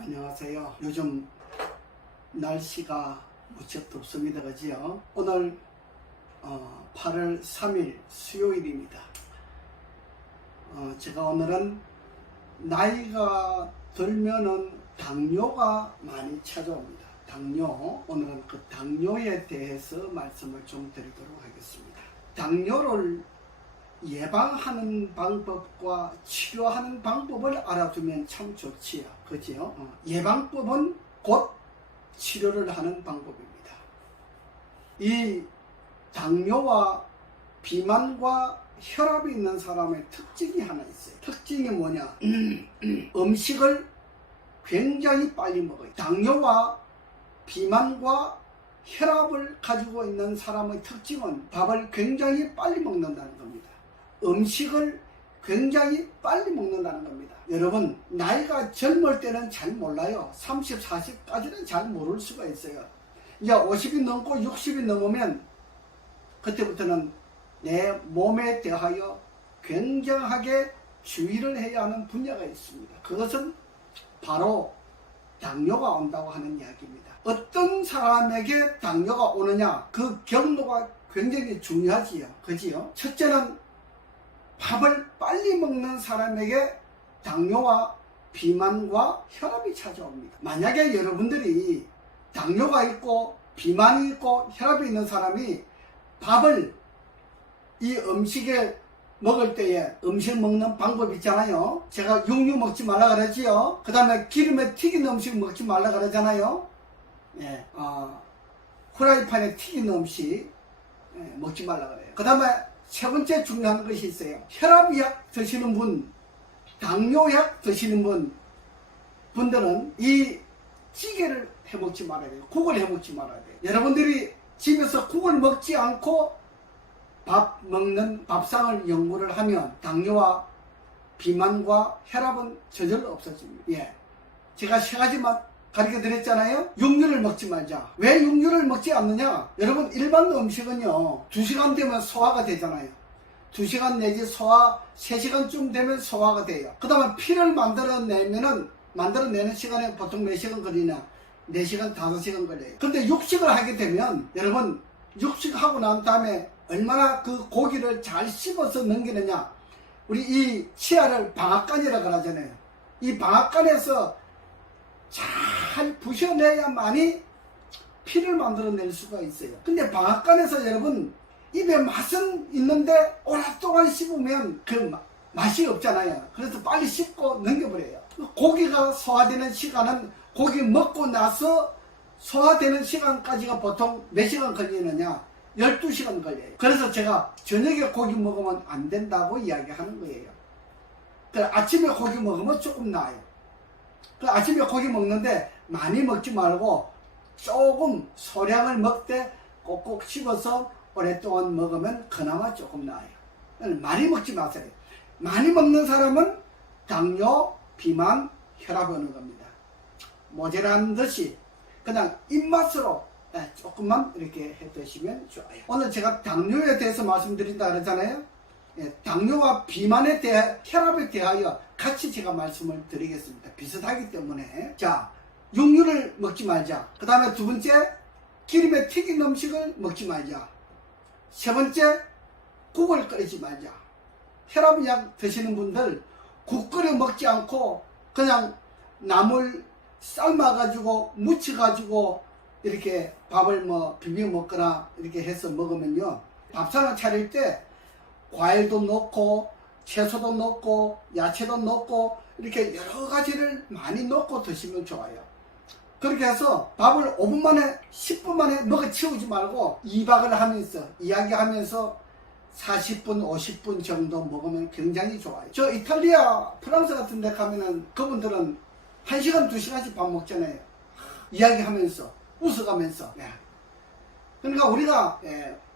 안녕하세요. 요즘 날씨가 무척 덥습니다. 그지요? 오늘 8월 3일 수요일입니다. 제가 오늘은 나이가 들면은 당뇨가 많이 찾아옵니다. 당뇨, 오늘은 그 당뇨에 대해서 말씀을 좀 드리도록 하겠습니다. 당뇨를 예방하는 방법과 치료하는 방법을 알아두면 참 좋지요. 그지요? 예방법은 곧 치료를 하는 방법입니다. 이 당뇨와 비만과 혈압이 있는 사람의 특징이 하나 있어요. 특징이 뭐냐? 음식을 굉장히 빨리 먹어요. 당뇨와 비만과 혈압을 가지고 있는 사람의 특징은 밥을 굉장히 빨리 먹는다는 겁니다. 음식을 굉장히 빨리 먹는다는 겁니다. 여러분, 나이가 젊을 때는 잘 몰라요. 30, 40까지는 잘 모를 수가 있어요. 이제 50이 넘고 60이 넘으면 그때부터는 내 몸에 대하여 굉장하게 주의를 해야 하는 분야가 있습니다. 그것은 바로 당뇨가 온다고 하는 이야기입니다. 어떤 사람에게 당뇨가 오느냐, 그 경로가 굉장히 중요하지요. 그지요? 첫째는 밥을 빨리 먹는 사람에게 당뇨와 비만과 혈압이 찾아옵니다. 만약에 여러분들이 당뇨가 있고 비만이 있고 혈압이 있는 사람이 밥을 이 음식에 먹을 때에 음식 먹는 방법 있잖아요. 제가 육류 먹지 말라 그러지요. 그 다음에 기름에 튀긴 음식 먹지 말라 그러잖아요. 예, 후라이팬에 튀긴 음식 먹지 말라 그래요. 그 다음에 세 번째 중요한 것이 있어요. 혈압약 드시는 분, 당뇨약 드시는 분들은 이 찌개를 해먹지 말아야 돼요. 국을 해먹지 말아야 돼요. 여러분들이 집에서 국을 먹지 않고 밥 먹는 밥상을 연구를 하면 당뇨와 비만과 혈압은 저절로 없어집니다. 예, 제가 세 가지만 가르쳐 드렸잖아요. 육류를 먹지 말자. 왜 육류를 먹지 않느냐? 여러분, 일반 음식은요 2시간 되면 소화가 되잖아요. 2시간 내지 3시간쯤 되면 소화가 돼요. 그 다음에 피를 만들어내는 시간에 보통 몇 시간 걸리냐? 4시간, 5시간 걸려요. 근데 육식을 하게 되면 여러분, 육식하고 난 다음에 얼마나 그 고기를 잘 씹어서 넘기느냐? 우리 이 치아를 방앗간이라고 하잖아요. 이 방앗간에서 잘 부셔내야만이 피를 만들어낼 수가 있어요. 근데 방앗간에서 여러분 입에 맛은 있는데 오랫동안 씹으면 그 맛이 없잖아요. 그래서 빨리 씹고 넘겨버려요. 고기가 소화되는 시간은 고기 먹고 나서 소화되는 시간까지가 보통 몇 시간 걸리느냐? 12시간 걸려요. 그래서 제가 저녁에 고기 먹으면 안 된다고 이야기하는 거예요. 아침에 고기 먹으면 조금 나아요. 아침에 고기 먹는데 많이 먹지 말고 조금 소량을 먹되 꼭꼭 씹어서 오랫동안 먹으면 그나마 조금 나아요. 많이 먹지 마세요. 많이 먹는 사람은 당뇨, 비만, 혈압 오는 겁니다. 모자란 듯이 그냥 입맛으로 조금만 이렇게 해 드시면 좋아요. 오늘 제가 당뇨에 대해서 말씀드린다 그러잖아요. 당뇨와 비만에 대해, 혈압에 대하여 같이 제가 말씀을 드리겠습니다. 비슷하기 때문에. 자, 육류를 먹지 말자. 그 다음에 두 번째, 기름에 튀긴 음식을 먹지 말자. 세 번째, 국을 끓이지 말자. 혈압약 드시는 분들 국 끓여 먹지 않고 그냥 나물 삶아가지고 무쳐가지고 이렇게 밥을 비벼 먹거나 이렇게 해서 먹으면요, 밥상을 차릴 때 과일도 넣고 채소도 넣고 야채도 넣고 이렇게 여러 가지를 많이 넣고 드시면 좋아요. 그렇게 해서 밥을 5분 만에 10분 만에 먹어 치우지 말고 2박을 하면서 이야기하면서 40분 50분 정도 먹으면 굉장히 좋아요. 저 이탈리아 프랑스 같은 데 가면은 그분들은 1시간 2시간씩 밥 먹잖아요. 이야기하면서 웃어가면서. 그러니까 우리가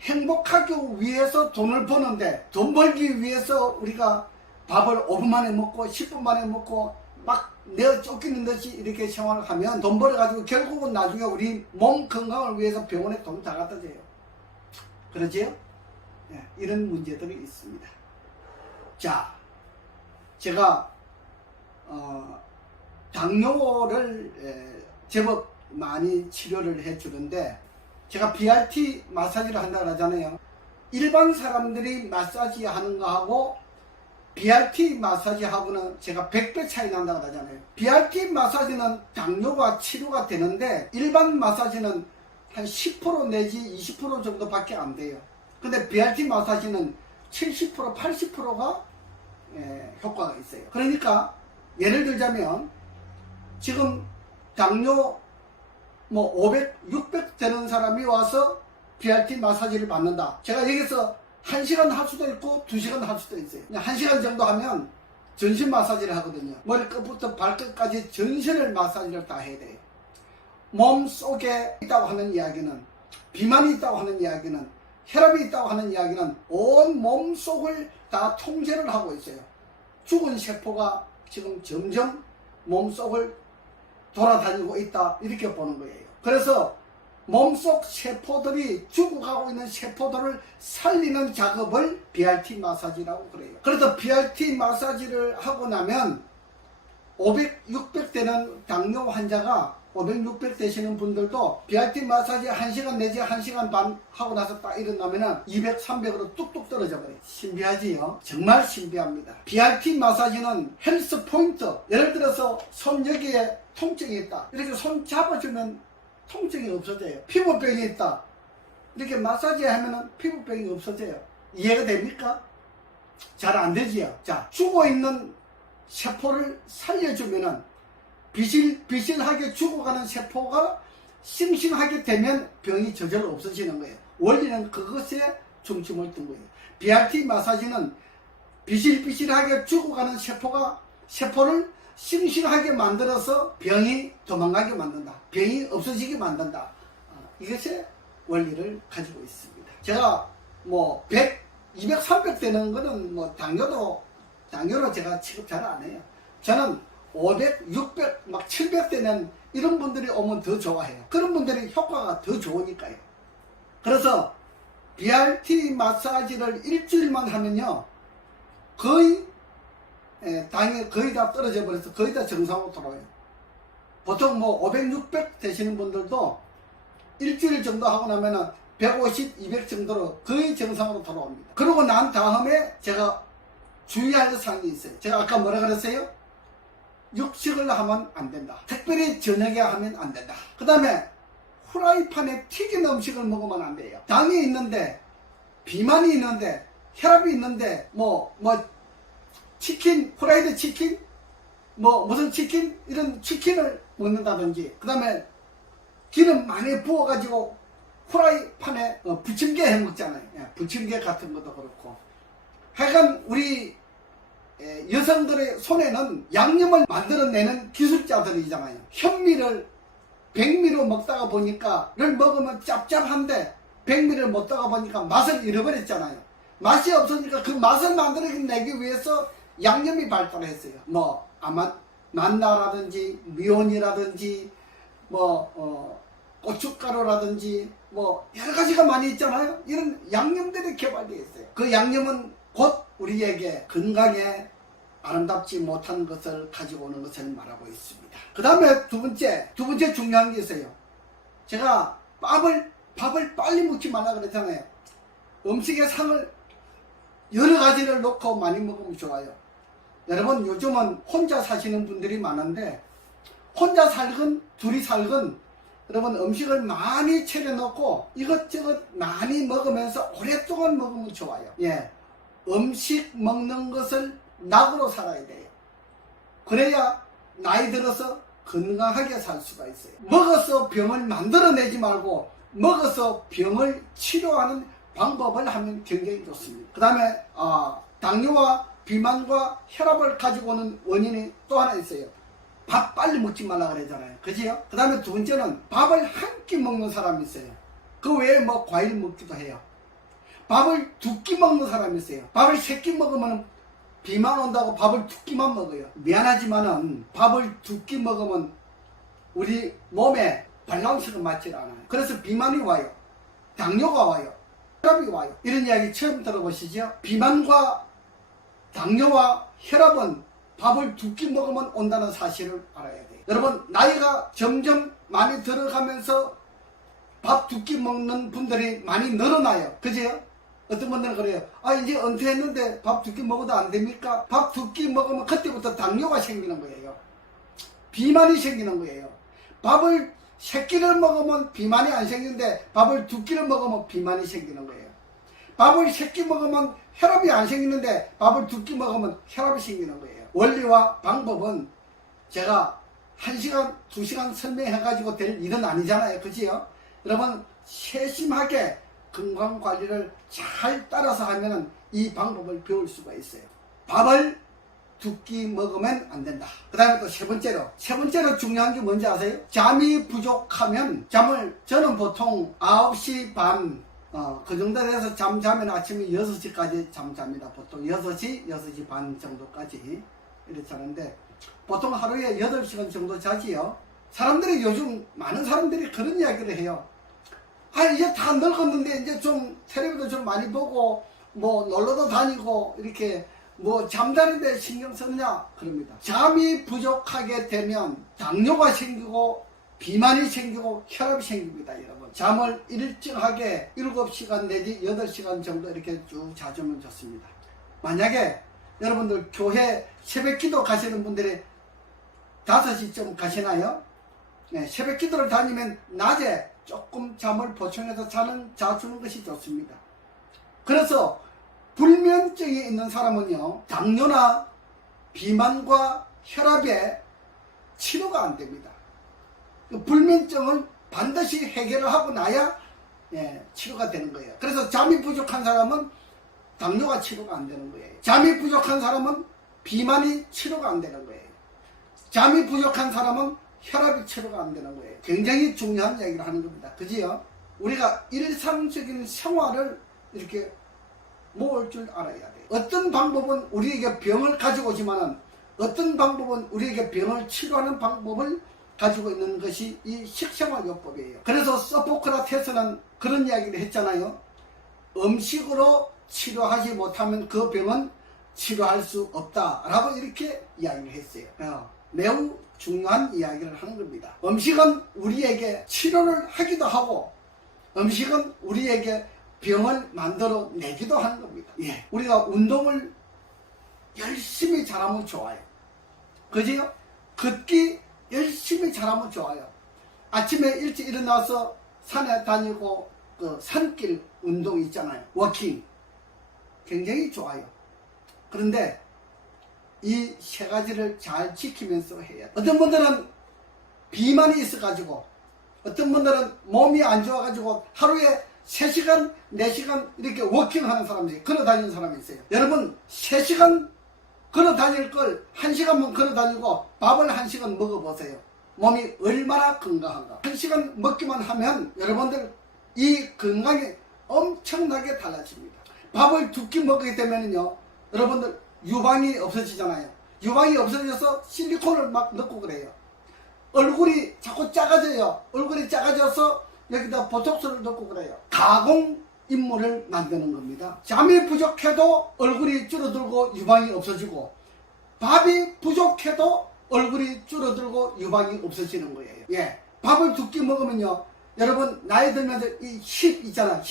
행복하기 위해서 돈을 버는데 돈 벌기 위해서 우리가 밥을 5분 만에 먹고 10분 만에 먹고 막 내어 쫓기는 듯이 이렇게 생활을 하면 돈 벌어가지고 결국은 나중에 우리 몸 건강을 위해서 병원에 돈 다 갖다 줘요. 그러지요? 이런 문제들이 있습니다. 자, 제가 당뇨를 제법 많이 치료를 해주는데, 제가 BRT 마사지를 한다고 하잖아요. 일반 사람들이 마사지 하는 거하고 BRT 마사지하고는 제가 100배 차이 난다고 하잖아요. BRT 마사지는 당뇨가 치료가 되는데 일반 마사지는 한 10% 내지 20% 정도밖에 안 돼요. 근데 BRT 마사지는 70% 80%가 효과가 있어요. 그러니까 예를 들자면 지금 당뇨 500, 600 되는 사람이 와서 BRT 마사지를 받는다. 제가 여기서 1시간 할 수도 있고 2시간 할 수도 있어요. 그냥 1시간 정도 하면 전신 마사지를 하거든요. 머리끝부터 발끝까지 전신을 마사지를 다 해야 돼요. 몸 속에 있다고 하는 이야기는, 비만이 있다고 하는 이야기는, 혈압이 있다고 하는 이야기는 온 몸 속을 다 통제를 하고 있어요. 죽은 세포가 지금 점점 몸 속을 돌아다니고 있다, 이렇게 보는 거예요. 그래서 몸속 세포들이 죽어가고 있는 세포들을 살리는 작업을 BRT 마사지라고 그래요. 그래서 BRT 마사지를 하고 나면 500, 600 되는 당뇨 환자가 500, 600 되시는 분들도 BRT 마사지 1시간 내지 1시간 반 하고 나서 딱 일어나면 200, 300으로 뚝뚝 떨어져 버려요. 신비하지요? 정말 신비합니다. BRT 마사지는 헬스 포인트, 예를 들어서 손 여기에 통증이 있다, 이렇게 손 잡아주면 통증이 없어져요. 피부병이 있다, 이렇게 마사지 하면은 피부병이 없어져요. 이해가 됩니까? 잘 안 되지요. 자, 죽어있는 세포를 살려주면은 비실비실하게 죽어가는 세포가 싱싱하게 되면 병이 저절로 없어지는 거예요. 원리는 그것에 중심을 둔 거예요. BRT 마사지는 비실비실하게 죽어가는 세포를 싱싱하게 만들어서 병이 도망가게 만든다, 병이 없어지게 만든다. 이것의 원리를 가지고 있습니다. 제가 100, 200, 300 되는 거는 당뇨로 제가 취급 잘 안 해요. 저는 500, 600, 700 되는 이런 분들이 오면 더 좋아해요. 그런 분들이 효과가 더 좋으니까요. 그래서 BRT 마사지를 일주일만 하면요, 거의 당이 거의 다 떨어져 버려서 거의 다 정상으로 돌아와요. 보통 500, 600 되시는 분들도 일주일 정도 하고 나면은 150, 200 정도로 거의 정상으로 돌아옵니다. 그러고 난 다음에 제가 주의할 사항이 있어요. 제가 아까 뭐라 그랬어요? 육식을 하면 안 된다. 특별히 저녁에 하면 안 된다. 그 다음에 후라이팬에 튀긴 음식을 먹으면 안 돼요. 당이 있는데, 비만이 있는데, 혈압이 있는데, 치킨, 후라이드 치킨, 무슨 치킨, 이런 치킨을 먹는다든지, 그 다음에 기름 많이 부어가지고 후라이팬에 부침개 해 먹잖아요. 부침개 같은 것도 그렇고. 하여간 우리 여성들의 손에는 양념을 만들어내는 기술자들이잖아요. 현미를 백미로 먹다가 보니까 를 먹으면 짭짭한데 백미를 먹다가 보니까 맛을 잃어버렸잖아요. 맛이 없으니까 그 맛을 만들어내기 위해서 양념이 발달했어요. 만나라든지 미온이라든지 고춧가루라든지 여러 가지가 많이 있잖아요. 이런 양념들이 개발되어 있어요. 그 양념은 곧 우리에게 건강에 아름답지 못한 것을 가지고 오는 것을 말하고 있습니다. 그 다음에 두 번째 중요한 게 있어요. 제가 밥을 빨리 먹지 말라 그랬잖아요. 음식의 상을 여러 가지를 넣고 많이 먹으면 좋아요. 여러분, 요즘은 혼자 사시는 분들이 많은데, 혼자 살건 둘이 살건 여러분 음식을 많이 차려놓고 이것저것 많이 먹으면서 오랫동안 먹으면 좋아요. 음식 먹는 것을 낙으로 살아야 돼요. 그래야 나이 들어서 건강하게 살 수가 있어요. 먹어서 병을 만들어내지 말고 먹어서 병을 치료하는 방법을 하면 굉장히 좋습니다. 그 다음에 당뇨와 비만과 혈압을 가지고 오는 원인이 또 하나 있어요. 밥 빨리 먹지 말라 그러잖아요. 그지요? 그 다음에 두 번째는 밥을 한 끼 먹는 사람이 있어요. 그 외에 과일 먹기도 해요. 밥을 두 끼 먹는 사람이 있어요. 밥을 세 끼 먹으면 비만 온다고 밥을 두 끼만 먹어요. 미안하지만은 밥을 두 끼 먹으면 우리 몸에 밸런스가 맞지 않아요. 그래서 비만이 와요. 당뇨가 와요. 혈압이 와요. 이런 이야기 처음 들어보시죠? 비만과 당뇨와 혈압은 밥을 두 끼 먹으면 온다는 사실을 알아야 돼요. 여러분, 나이가 점점 많이 들어가면서 밥 두 끼 먹는 분들이 많이 늘어나요. 그죠? 어떤 분들은 그래요. 아, 이제 은퇴했는데 밥 두 끼 먹어도 안 됩니까? 밥 두 끼 먹으면 그때부터 당뇨가 생기는 거예요. 비만이 생기는 거예요. 밥을 세 끼를 먹으면 비만이 안 생기는데 밥을 두 끼를 먹으면 비만이 생기는 거예요. 밥을 세 끼 먹으면 혈압이 안 생기는데 밥을 두 끼 먹으면 혈압이 생기는 거예요. 원리와 방법은 제가 1시간, 2시간 설명해가지고 될 일은 아니잖아요. 그지요? 여러분, 세심하게 건강관리를 잘 따라서 하면 이 방법을 배울 수가 있어요. 밥을 두 끼 먹으면 안 된다. 그 다음에 또 세 번째로 중요한 게 뭔지 아세요? 잠이 부족하면 저는 보통 9시 반 그 정도 돼서 잠자면 아침에 6시까지 잠잡니다. 보통 6시 반 정도까지 이렇게 자는데 보통 하루에 8시간 정도 자지요. 사람들이 요즘 많은 사람들이 그런 이야기를 해요. 아, 이제 다 늙었는데 이제 좀 텔레비도 좀 많이 보고 뭐 놀러도 다니고 이렇게 뭐 잠자는데 신경 쓰느냐 그럽니다. 잠이 부족하게 되면 당뇨가 생기고 비만이 생기고 혈압이 생깁니다. 여러분, 잠을 일정하게 7시간 내지 8시간 정도 이렇게 쭉 자주면 좋습니다. 만약에 여러분들 교회 새벽기도 가시는 분들이 5시쯤 가시나요? 네, 새벽기도를 다니면 낮에 조금 잠을 보충해서 자주는 것이 좋습니다. 그래서 불면증이 있는 사람은요, 당뇨나 비만과 혈압에 치료가 안 됩니다. 그 불면증을 반드시 해결을 하고 나야 치료가 되는 거예요. 그래서 잠이 부족한 사람은 당뇨가 치료가 안 되는 거예요. 잠이 부족한 사람은 비만이 치료가 안 되는 거예요. 잠이 부족한 사람은 혈압이 치료가 안 되는 거예요. 굉장히 중요한 얘기를 하는 겁니다. 그지요? 우리가 일상적인 생활을 이렇게 모을 줄 알아야 돼요. 어떤 방법은 우리에게 병을 가지고 오지만은 어떤 방법은 우리에게 병을 치료하는 방법을 가지고 있는 것이 이 식생활요법이에요. 그래서 소포크라테스는 그런 이야기를 했잖아요. 음식으로 치료하지 못하면 그 병은 치료할 수 없다라고 이렇게 이야기를 했어요. 매우 중요한 이야기를 하는 겁니다. 음식은 우리에게 치료를 하기도 하고 음식은 우리에게 병을 만들어 내기도 하는 겁니다. 우리가 운동을 열심히 잘하면 좋아요. 그지요? 걷기 열심히 잘하면 좋아요. 아침에 일찍 일어나서 산에 다니고 그 산길 운동 있잖아요. 워킹. 굉장히 좋아요. 그런데 이 세 가지를 잘 지키면서 해야 돼요. 어떤 분들은 비만이 있어가지고 어떤 분들은 몸이 안 좋아가지고 하루에 3시간, 4시간 이렇게 워킹하는 사람이 걸어 다니는 사람이 있어요. 여러분 3시간 걸어 다닐 걸 1시간만 걸어 다니고 밥을 1시간 먹어보세요. 몸이 얼마나 건강한가. 1시간 먹기만 하면 여러분들 이 건강이 엄청나게 달라집니다. 밥을 두 끼 먹게 되면요 여러분들 유방이 없어지잖아요. 유방이 없어져서 실리콘을 막 넣고 그래요. 얼굴이 자꾸 작아져요. 얼굴이 작아져서 여기다 보톡스를 넣고 그래요. 가공 인물을 만드는 겁니다. 잠이 부족해도 얼굴이 줄어들고 유방이 없어지고 밥이 부족해도 얼굴이 줄어들고 유방이 없어지는 거예요. 밥을 두 끼 먹으면요 여러분 나이 들면서 이 힙 있잖아.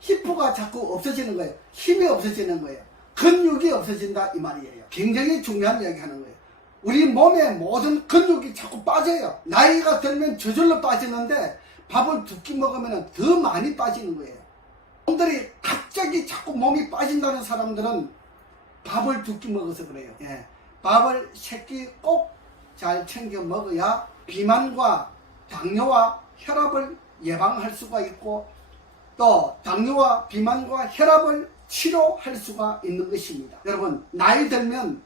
히프가 자꾸 없어지는 거예요. 힘이 없어지는 거예요. 근육이 없어진다 이 말이에요. 굉장히 중요한 이야기 하는 거예요. 우리 몸의 모든 근육이 자꾸 빠져요. 나이가 들면 저절로 빠지는데 밥을 두 끼 먹으면 더 많이 빠지는 거예요. 사람들이 갑자기 자꾸 몸이 빠진다는 사람들은 밥을 두 끼 먹어서 그래요. 밥을 세 끼 꼭 잘 챙겨 먹어야 비만과 당뇨와 혈압을 예방할 수가 있고 또 당뇨와 비만과 혈압을 치료할 수가 있는 것입니다. 여러분 나이 들면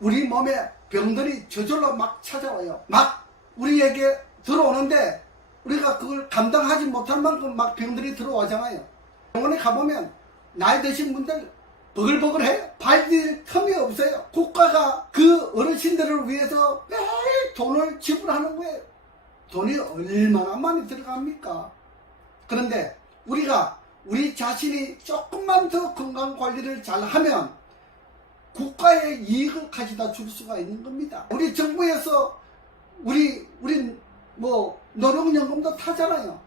우리 몸에 병들이 저절로 막 찾아와요. 막 우리에게 들어오는데 우리가 그걸 감당하지 못할 만큼 막 병들이 들어오잖아요. 병원에 가보면 나이 드신 분들 버글버글해요. 발딜 틈이 없어요. 국가가 그 어르신들을 위해서 매일 돈을 지불하는 거예요. 돈이 얼마나 많이 들어갑니까? 그런데 우리가 우리 자신이 조금만 더 건강관리를 잘하면 국가의 이익을 가져다 줄 수가 있는 겁니다. 우리 정부에서 우리 뭐 노령연금도 타잖아요.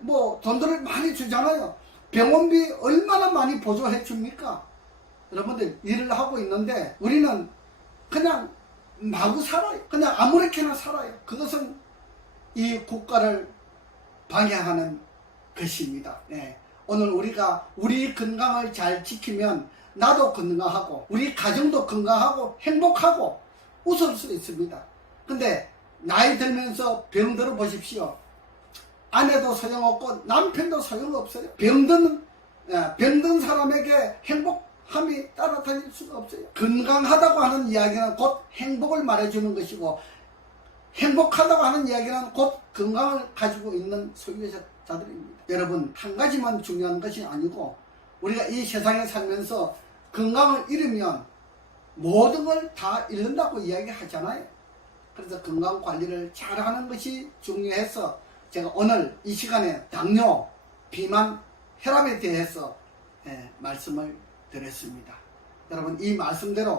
뭐 돈들을 많이 주잖아요. 병원비 얼마나 많이 보조해 줍니까? 여러분들 일을 하고 있는데 우리는 그냥 마구 살아요. 그냥 아무렇게나 살아요. 그것은 이 국가를 방해하는 것입니다. 네. 오늘 우리가 우리 건강을 잘 지키면 나도 건강하고 우리 가정도 건강하고 행복하고 웃을 수 있습니다. 근데 나이 들면서 병들어 보십시오. 아내도 소용없고 남편도 소용없어요. 병든 사람에게 행복함이 따라다닐 수가 없어요. 건강하다고 하는 이야기는 곧 행복을 말해주는 것이고, 행복하다고 하는 이야기는 곧 건강을 가지고 있는 소유자들입니다. 여러분, 한 가지만 중요한 것이 아니고 우리가 이 세상에 살면서 건강을 잃으면 모든 걸 다 잃는다고 이야기하잖아요. 그래서 건강 관리를 잘하는 것이 중요해서 제가 오늘 이 시간에 당뇨, 비만, 혈압에 대해서 말씀을 드렸습니다. 여러분, 이 말씀대로